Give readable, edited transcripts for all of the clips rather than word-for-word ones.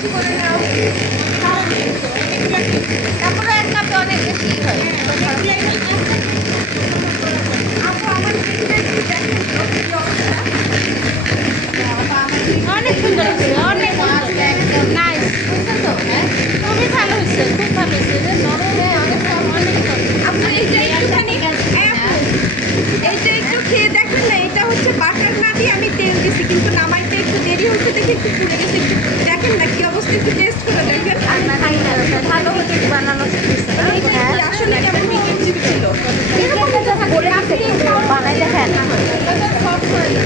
বেশি করে নাও, তারপরে এক কাপে অনেক বেশি হয়। অনেক সুন্দর হয়েছে, অনেক নাইস, খুবই ভালো হয়েছে, খুব ভালো হয়েছে। আপনি এইটা একটুখানি এইটা একটু খেয়ে দেখবেন না, এটা হচ্ছে বাটার না দিয়ে আমি তেল দিছি, কিন্তু নামাইতে একটু দেরি হচ্ছে দেখে একটু পুড়ে গেছে। একটু দেখেন না কি অবস্থা, একটু টেস্ট করে দেখেন। ভালো হচ্ছে বানানো আসলে কেমন ছিল বানাই দেখেন,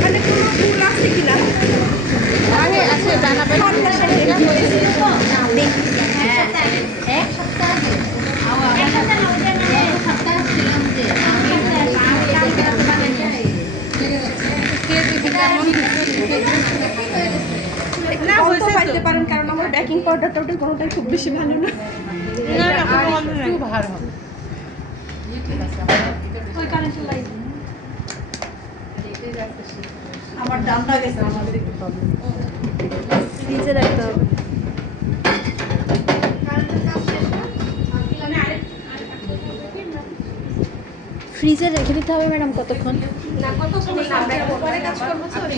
মানে কোনো ভুল আছে কিনা আগে আছে বানাবেন। এক সপ্তাহ না হয়েছে পাইতে পারেন, কারণ আমার বেকিং পাউডারটা ওটা কোনোটাই খুব বেশি ভালো না। খুব ভালো হবে ওই কারেন্ট লাইট আমার ডান্ডা গেছে, আমাদের একটু প্রবলেম ফ্রিজে রাখতে হবে। ফ্রিজে রেখে দিতে হবে ম্যাডাম কতক্ষণ?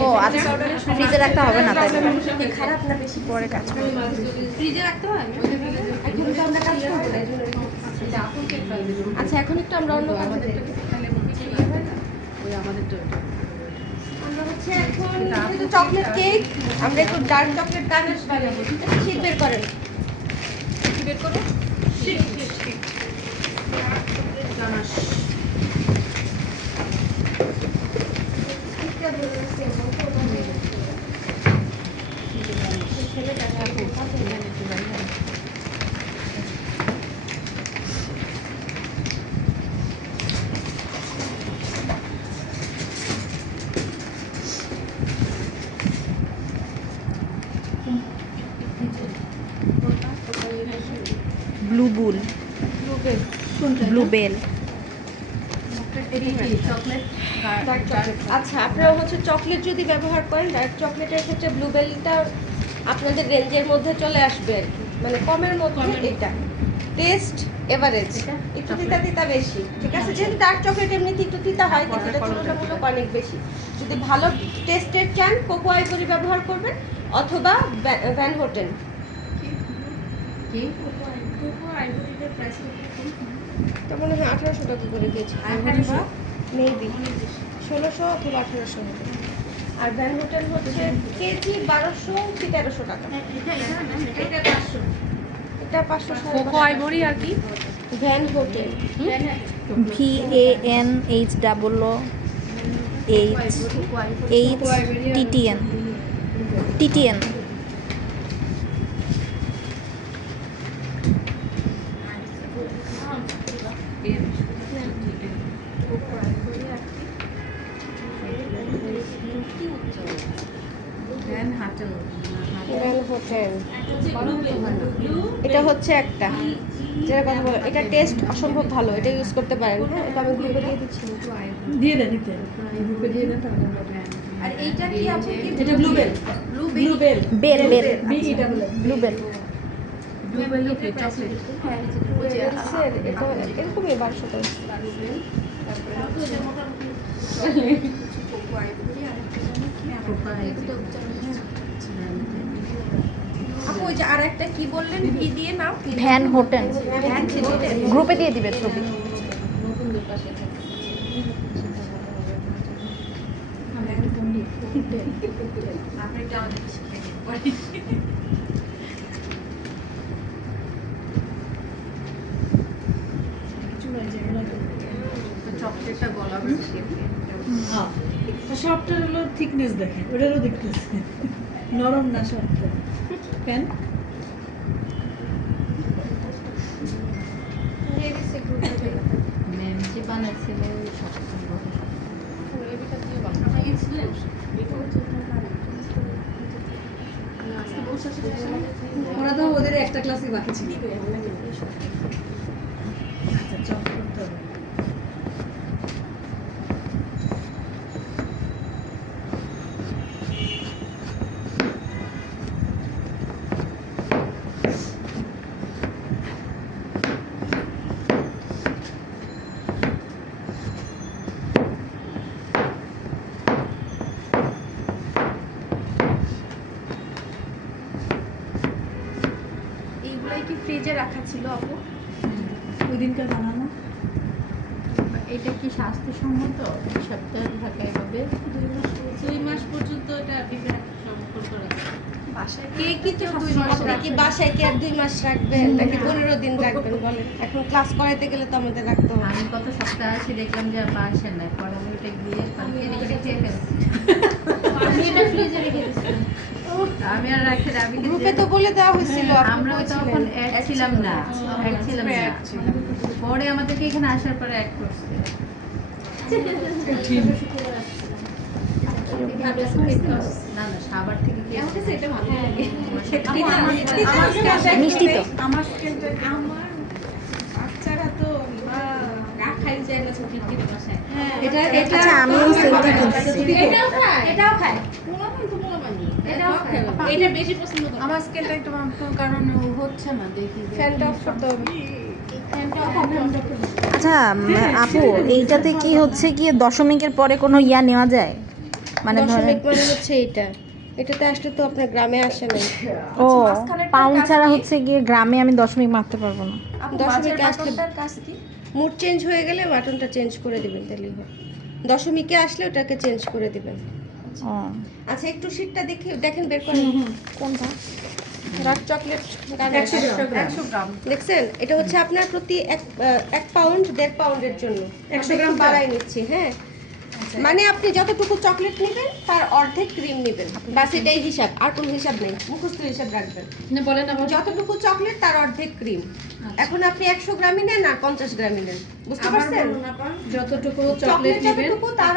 ও আচ্ছা, ফ্রিজে রাখতে হবে না তাই খারাপ না বেশি পরে কাজ করবে, ফ্রিজে রাখতে হয়। এখন তো আমরা কাজ করব না, আচ্ছা এখন একটু আমরা অন্য কাজ করতে আমরা হচ্ছে এখন একটু চকলেট কেক, আমরা একটু ডার্ক চকলেট গানাশ বানাবো। ঠিক আছে, শীত বের করেন, বের করুন শীত গানাশ। ব্লুবেল ব্লুবেল আচ্ছা, আপনারা হচ্ছে চকলেট যদি ব্যবহার করেন, ডার্ক চকলেটের ক্ষেত্রে ব্লুবেরিটা আপনাদের রেঞ্জের মধ্যে চলে আসবে আর কি, মানে কমের মধ্যে। এটা টেস্ট এভারেজ, একটু তিতা তিতা বেশি, ঠিক আছে। যেহেতু ডার্ক চকলেট এমনিতে একটু তিতা হয়, কিন্তু এটা তুলনামূলক অনেক বেশি। যদি ভালো টেস্টের চান কোকো আইভরি ব্যবহার করবেন, অথবা ভ্যান হোটেন। তো মনে হয় 1800 টাকা করে দিয়েছে, মেবি 1600 অথবা 1800 হবে। আর ভ্যান হোটেল হচ্ছে কেজি 1200 কি 1300 টাকা। এটা 500 কোকো আইভরি আর কি van hotel, VANHEIHTTN TTN van hotel. এটা হচ্ছে একটা যেটা কথা বলো, এটা টেস্ট অসম্ভব ভালো, এটা ইউজ করতে পারেন। হ্যাঁ, এটা আমি গ্রুপে দিয়ে দিচ্ছি, দিয়ে দেন গ্রুপে দিয়ে দেন। আর এইটা কি আপনি এটা Bluebell Bluebell bell bell Bluebell Bluebell chocolate. এটা এরকমই 1200 টাকা। আপু ওই যে আর একটা কি বললেন, কি দিয়ে নাও, ভ্যান হোটেল গ্রুপে দিয়ে দিবে ছবি। চকলেটটা গলা হ্যাঁ, সবটার হলো থিকনেস দেখেন, ওটারও দেখতেছে নরম না সবটা। কেন ওরা তো ওদের একটা ক্লাসই বাকি ছিল। আচ্ছা চক করতে হবে। ফ্রিজে রাখা ছিল আপু। ওই দিনকার বানানো এটা কি স্বাস্থ্যসম্মত এক সপ্তাহ ঢাকা এভাবে? 2 মাস পর্যন্ত এটা ডিপেন্ড করে। বাসায় কে কি তো 2 মাস আপনি কি বাসায় কি আর 2 মাস রাখবেন নাকি 15 দিন রাখবেন বলেন? এখন ক্লাস করাইতে গেলে তো আমাদের রাখতে হবে। আমি গত সপ্তাহে আসি দেখলাম যে আপা আসেন নাই, পরে আমি ওটা গিয়ে পানি করে খেয়ে ফেলছি। আমি এটা ফ্রিজে রেখে দিয়েছি। আমি আর রাখি না, আমি গ্রুপে তো বলে দেওয়া হয়েছিল আমরাও তখন অ্যাড ছিলাম না, অ্যাড ছিলাম না। পরে আমাদেরকে এখানে আসার পরে অ্যাড করছে। না না, সাবার থেকে খেয়েছি। এটা ভালো লাগে। মিষ্টি তো। আমার স্কেলটা আমার বাচ্চারা তো রাখাই যায় না ছোট ছোট বাসায়। এটা আচ্ছা, আমি এই সেটটা কিনছি। এটাও খায়। পোলাপান তো পোলাপানি। এটাও খায়। এটা বেশি পছন্দ করে। আমার স্কেলটা একটু ভাঙতো কারণ ও হচ্ছে না দেখি ফ্যানটা অফ করতে হবে। আচ্ছা আপু, এইটাতে কি হচ্ছে কি দশমিকের পরে কোনো ইয়া নেওয়া যায়? মানে ধরেন দশমিক মানে হচ্ছে এইটা। এটাতে আসলে তো আপনার গ্রামে আসে নাই। ও পাউন্ড ছাড়া হচ্ছে গিয়ে গ্রামে আমি দশমিক মারতে পারবো না। দশমিকে আসলে মুড চেঞ্জ হয়ে গেলে বাটনটা চেঞ্জ করে দিবেন তাহলেই হয়। দশমিকে আসলে ওটাকে চেঞ্জ করে দিবেন। ও আচ্ছা একটু শীটটা দেখে দেখেন বের করেন। কোনটা? ডার্ক চকলেট 100 গ্রাম। দেখছেন এটা হচ্ছে আপনার প্রতি 1 পাউন্ড 1.5 পাউন্ডের জন্য 100 গ্রাম বাড়াই নিচ্ছি। হ্যাঁ মানে আপনি যতটুকু চকলেট নেবেন তার অর্ধেক ক্রিম নেবেন, বাস এটাই হিসাব, আর কোনো হিসাব নেই, মুখস্থ হিসাব রাখবেন। না বলেন আবার যতটুকু চকলেট তার অর্ধেক ক্রিম। এখন আপনি 100 গ্রামই নেন আর 50 গ্রামই নেন, বুঝতে পারছেন? যতটুকু চকলেট চকলেট নেবেন যতটুকু তার